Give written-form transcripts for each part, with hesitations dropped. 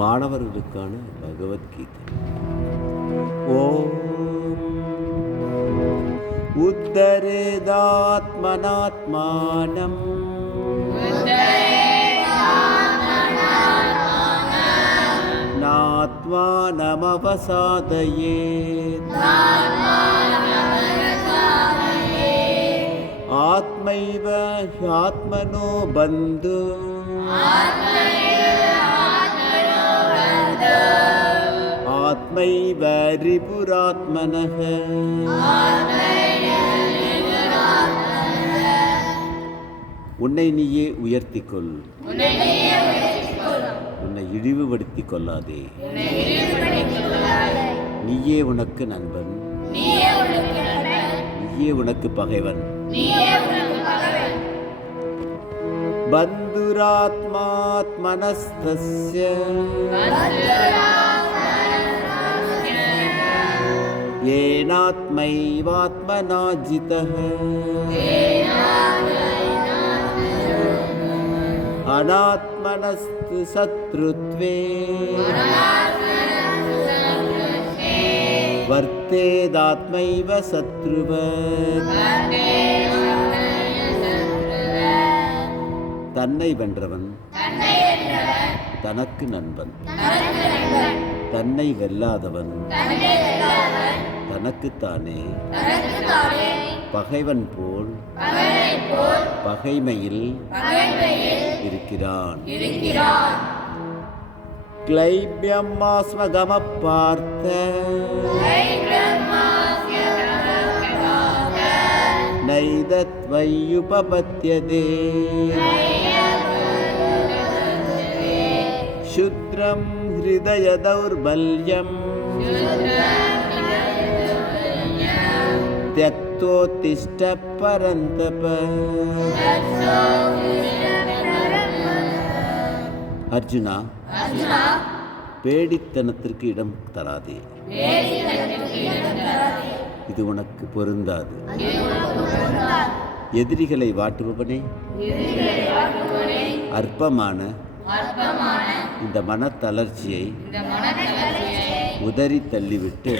மாணவர்களுக்கான பகவத்கீதை. ஓம் உத்தரேதாத்மனாத்மானம் நாத்மானமவசாதயேத் ஆத்மைவ ஹ்யாத்மனோ பந்து ஆத்மைவ ரிபுராத்மனஹ. உன்னை நீயே உயர்த்திக்கொள், உன்னை இழிவுபடுத்திக் கொள்ளாதே. நீயே உனக்கு நண்பன், நீயே உனக்கு பகைவன். பந்துராத்மாத்மனஸ்தஸ்ய ஏனாத்மைவாத்மனா ஜிதः அநாத்மனஸ்து சத்ருத்வே வர்த்தேதாத்மைவ சத்ருவத். தன்னை வென்றவன் தனக்கு நண்பன், தன்னை வெல்லாதவன் தனக்குத்தானே பகைவன் போல் பகைமையில் இருக்கிறான். க்ளைப்யம்மாஸ்மகம பார்த்த நைதத்வயுபபத்யதே க்ஷுத்ரம் ஹ்ருதய தௌர்பல்யம் த்யக்தோத்திஷ்ட பரந்தப. அர்ஜுனா, பேடித்தனத்திற்கு இடம் தராதே, இது உனக்கு பொருந்தாது. எதிரிகளை வாட்டுபவனே, அற்பமான இந்த மனத்தளர்ச்சியை உதறி தள்ளிவிட்டு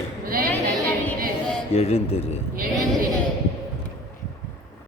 எழுந்திரு.